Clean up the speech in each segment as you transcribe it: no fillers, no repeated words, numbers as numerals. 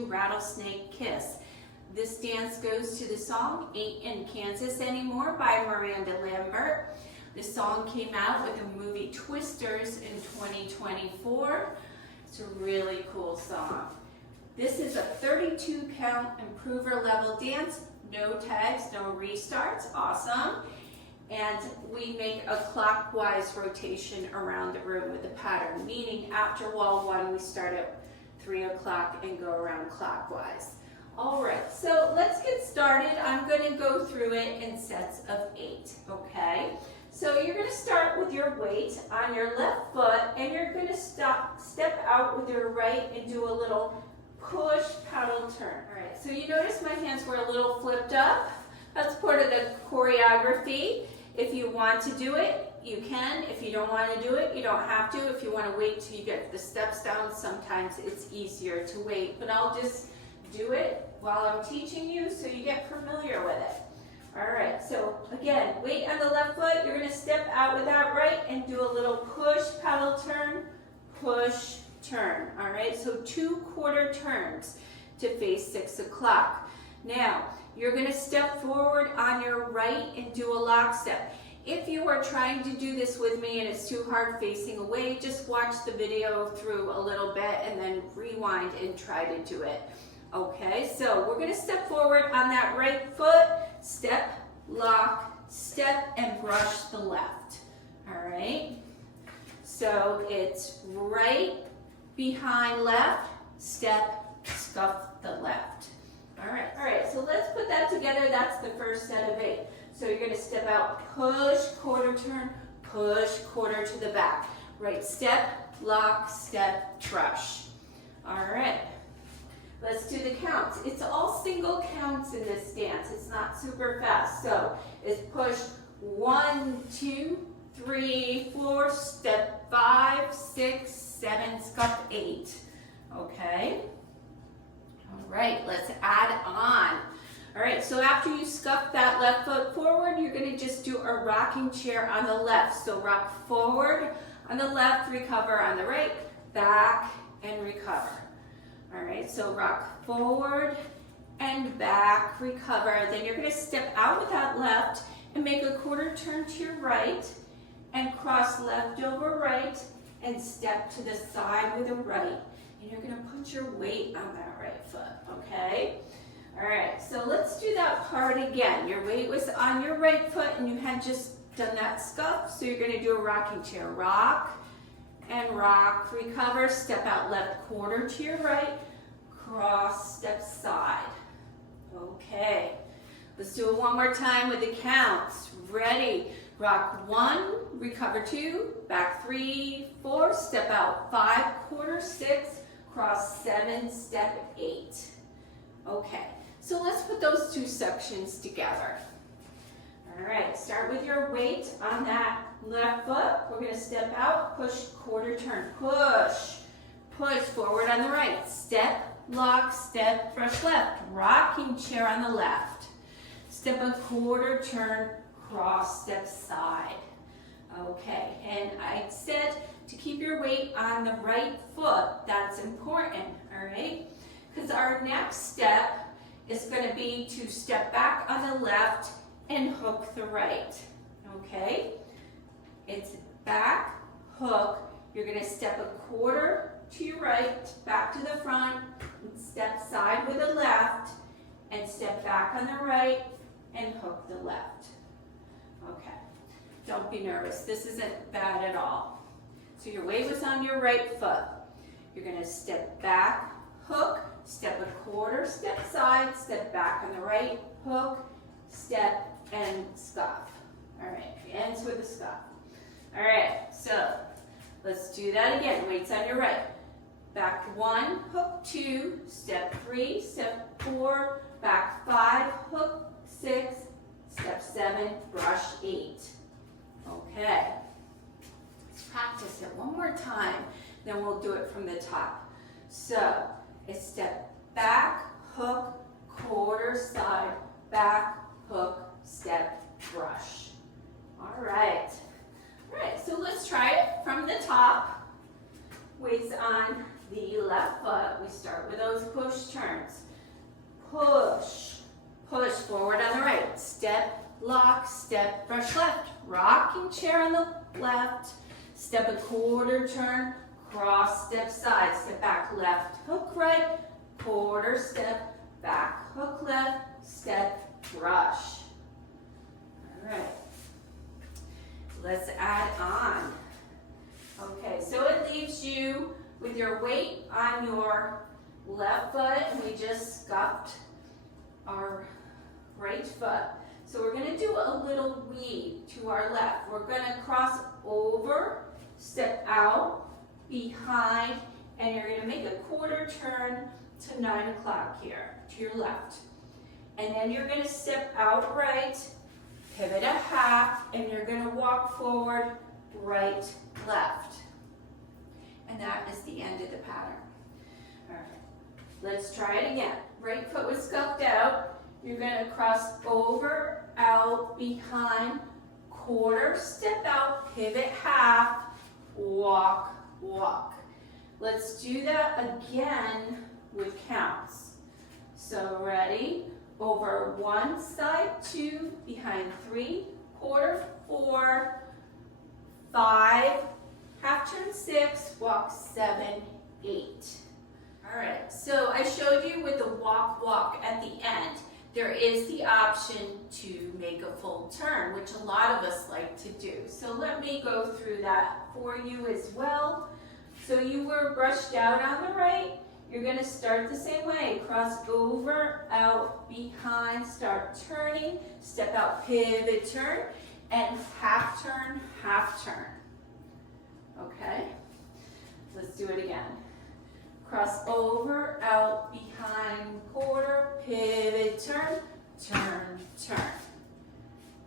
to Rattlesnake Kiss. This dance goes to the song Ain't in Kansas Anymore by Miranda Lambert. The song came out with the movie Twisters in 2024. It's a really cool song. This is a 32 count improver level dance. No tags, no restarts. Awesome. And we make a clockwise rotation around the room with the pattern, meaning after wall 1 we start at 3 o'clock and go around clockwise. All right, so let's get started. I'm going to go through it in sets of 8, okay? So you're going to start with your weight on your left foot, and you're going to step out with your right and do a little push paddle turn. All right, so you notice my hands were a little flipped up. That's part of the choreography. If you want to do it, you can. If you don't want to do it, you don't have to. If you want to wait till you get the steps down, sometimes it's easier to wait. But I'll just do it while I'm teaching you so you get familiar with it. All right, so again, weight on the left foot. You're going to step out with that right and do a little push, paddle turn, push, turn. All right, so 2 quarter turns to face 6 o'clock. Now, you're going to step forward on your right and do a lock step. If you are trying to do this with me and it's too hard facing away, just watch the video through a little bit and then rewind and try to do it. Okay, so we're going to step forward on that right foot, step, lock, step, and brush the left. All right, so it's right behind left, step, scuff the left. All right, so let's put that together. That's the first set of 8. So you're going to step out, push, quarter turn, push, quarter to the back. Right step, lock, step, brush. All right, let's do the counts. It's all single counts in this dance. It's not super fast. So it's push 1, 2, 3, 4, step 5, 6, 7, scuff 8. Okay. All right, let's add on. All right, so after you scuff that left foot forward, you're going to just do a rocking chair on the left. So rock forward on the left, recover on the right, back, and recover. All right, so rock forward and back, recover. Then you're going to step out with that left and make a quarter turn to your right and cross left over right and step to the side with the right. And you're going to put your weight on that right foot, okay? All right, so let's do that part again. Your weight was on your right foot and you had just done that scuff, so you're going to do a rocking chair. Rock and rock, recover, step out left quarter to your right, cross, step side. Okay, let's do it one more time with the counts. Ready? Rock 1, recover 2, back 3, 4, step out 5, quarter 6, cross 7, step 8. Okay, so let's put those 2 sections together. All right, start with your weight on that left foot. We're going to step out, push, quarter turn, push, push forward on the right, step, lock, step, brush left, rocking chair on the left, step a quarter turn, cross, step side. Okay, and I said to keep your weight on the right foot. That's important, all right? Because our next step is going to be to step back on the left and hook the right, okay? It's back, hook. You're going to step a quarter to your right, back to the front, and step side with the left, and step back on the right, and hook the left. Okay, don't be nervous. This isn't bad at all. So your weight was on your right foot. You're going to step back, hook, step a quarter, step side, step back on the right, hook, step, and scuff. All right, ends with a scuff. All right, so let's do that again. Weight's on your right. Back 1, hook 2, step 3, step 4, back 5, hook 6, step 7, brush 8. Okay. Let's practice it one more time, then we'll do it from the top. So, it's step back, hook, quarter, side, back, hook, step, brush. All right. All right, so let's try it from the top. Weights on the left foot. We start with those push turns. step, brush left, rocking chair on the left, step a quarter turn, cross step side, step back left, hook right, quarter step, back hook left, step, brush. All right, let's add on. Okay, so it leaves you with your weight on your left foot, and we just scuffed our right foot. So we're going to do a little weave to our left. We're going to cross over, step out, behind, and you're going to make a quarter turn to 9 o'clock here, to your left. And then you're going to step out right, pivot a half, and you're going to walk forward, right, left. And that is the end of the pattern. All right, let's try it again. Right foot was scuffed out. You're going to cross over, out, behind, quarter, step out, pivot half, walk, walk. Let's do that again with counts. So ready? Over one side, 2, behind 3, quarter, 4, 5, half turn 6, walk 7, 8. All right, so I showed you with the walk, walk at the end. There is the option to make a full turn, which a lot of us like to do. So let me go through that for you as well. So you were brushed out on the right. You're going to start the same way. Cross over, out, behind, start turning, step out, pivot, turn, and half turn, half turn. Okay? Let's do it again. Cross over, out, behind, quarter, pivot, turn, turn, turn.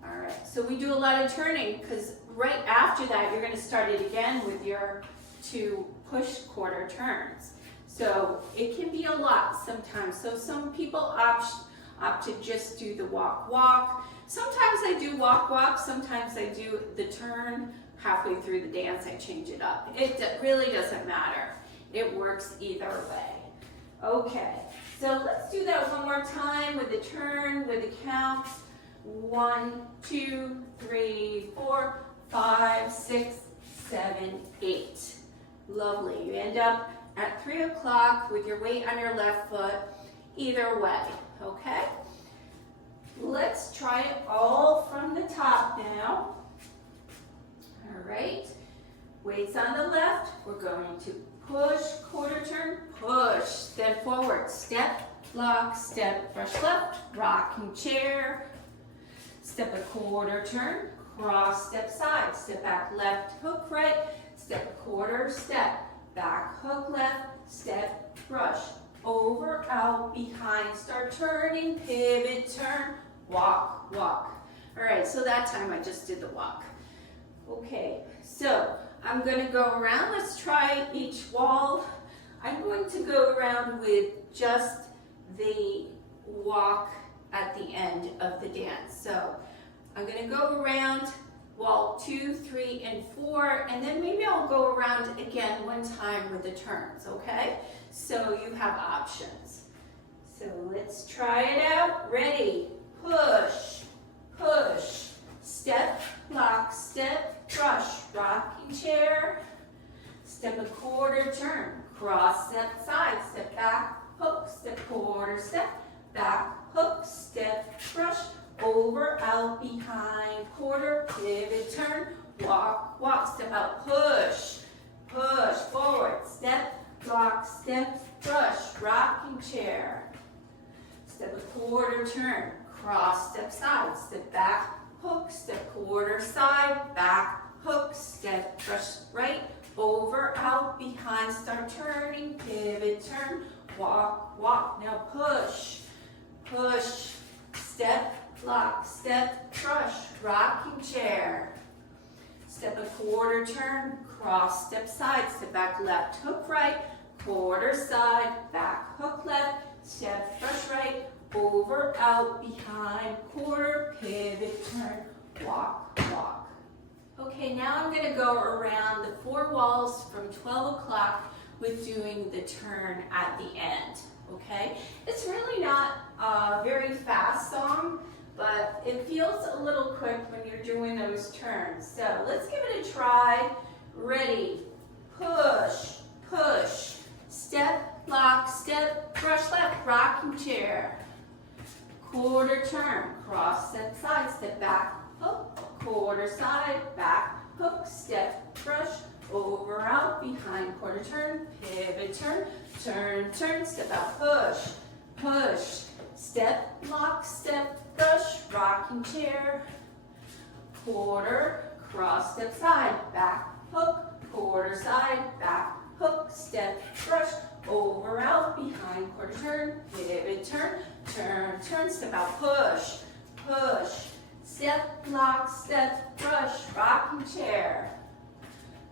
All right, so we do a lot of turning because right after that, you're going to start it again with your 2 push quarter turns. So it can be a lot sometimes. So some people opt to just do the walk, walk. Sometimes I do walk, walk. Sometimes I do the turn. Halfway through the dance, I change it up. It really doesn't matter. It works either way. Okay, so let's do that one more time with the turn, with the counts. 1, 2, 3, 4, 5, 6, 7, 8. Lovely. You end up at 3 o'clock with your weight on your left foot, either way, okay? Let's try it all from the top now. All right, weights on the left, we're going to push, quarter turn, push, step forward, step, lock, step, brush left, rocking chair, step a quarter turn, cross, step side, step back left, hook right, step quarter, step, back hook left, step, brush, over, out, behind, start turning, pivot, turn, walk, walk. All right, so that time I just did the walk. Okay, so I'm going to go around. Let's try each wall. I'm going to go around with just the walk at the end of the dance. So I'm going to go around wall 2, 3, and 4, and then maybe I'll go around again one time with the turns, okay? So you have options. So let's try it out. Ready? Push, push, step, lock, step, brush, rocking chair, step a quarter turn, cross, step side, step back, hook, step quarter, step, back, hook, step, brush, over, out, behind, quarter, pivot, turn, walk, walk, step out, push, push, forward, step, lock, step, brush, rocking chair, step a quarter turn, cross, step side, step back, hook, step quarter side, back, hook, step, brush right, over, out, behind, start turning, pivot, turn, walk, walk. Now push, push, step, lock, step, brush, rocking chair. Step a quarter turn, cross, step side, step back left, hook right, quarter side, back, hook left, step, brush right, over, out, behind, quarter, pivot, turn, walk, walk. Okay, now I'm going to go around the 4 walls from 12 o'clock with doing the turn at the end, okay? It's really not a very fast song, but it feels a little quick when you're doing those turns. So let's give it a try. Ready, push, push, step, lock, step, brush left, rocking chair. Quarter turn, cross, step, side, step back, hook, quarter side, back, hook, step, brush, over, out, behind, quarter turn, pivot, turn, turn, turn, step out, push, push, step, lock, step, brush, rocking chair, quarter, cross, step, side, back, hook, quarter side, back, hook, step, brush, over, out, behind, quarter turn, pivot, turn, turn, turn, step out, push, push, step, lock, step, brush, rocking chair,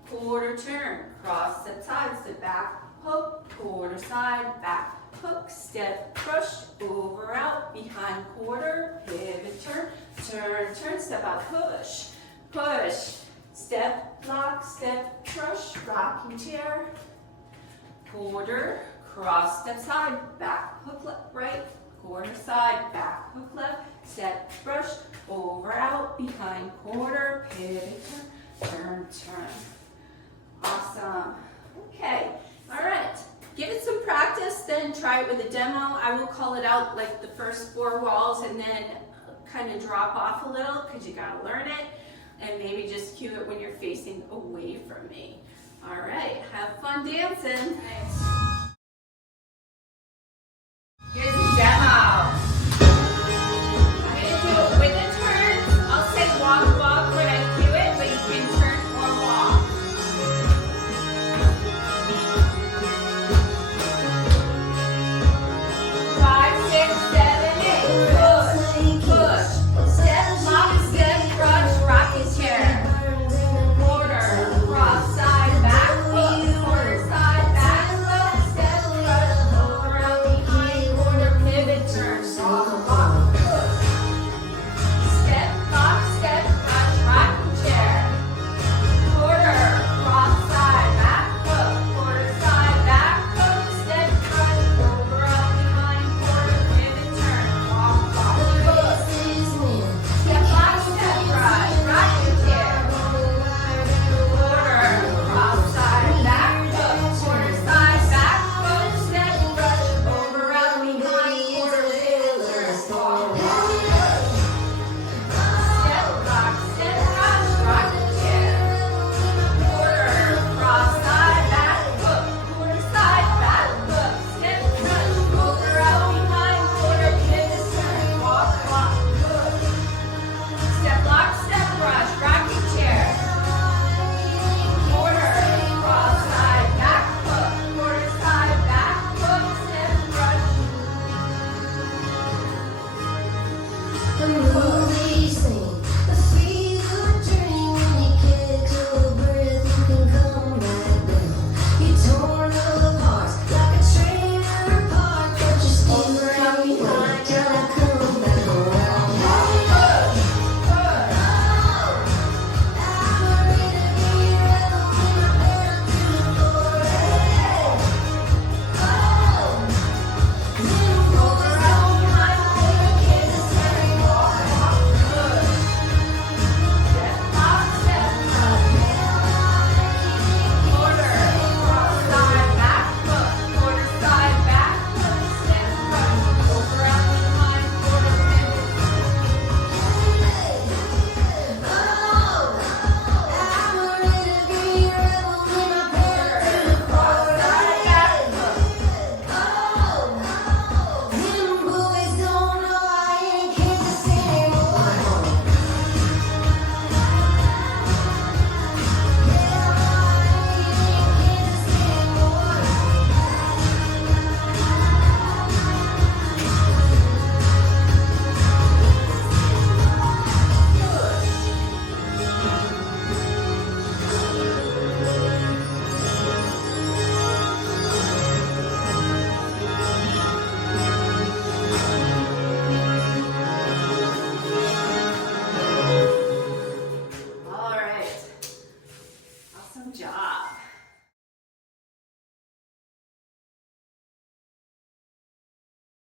quarter turn, cross, step, side, step back, hook, quarter side, back, hook, step, brush, over, out, behind, quarter, pivot, turn, turn, turn, step out, push, push, step, lock, step, brush, rocking chair, quarter, cross, step, side, back, hook, left, right, quarter side, back, hook, left, step, brush, over, out, behind, quarter, pivot, turn, turn, turn. Awesome. Okay, all right. Give it some practice, then try it with a demo. I will call it out like the first 4 walls and then kind of drop off a little because you got to learn it, and maybe just cue it when you're facing away from me. All right, have fun dancing. Thanks.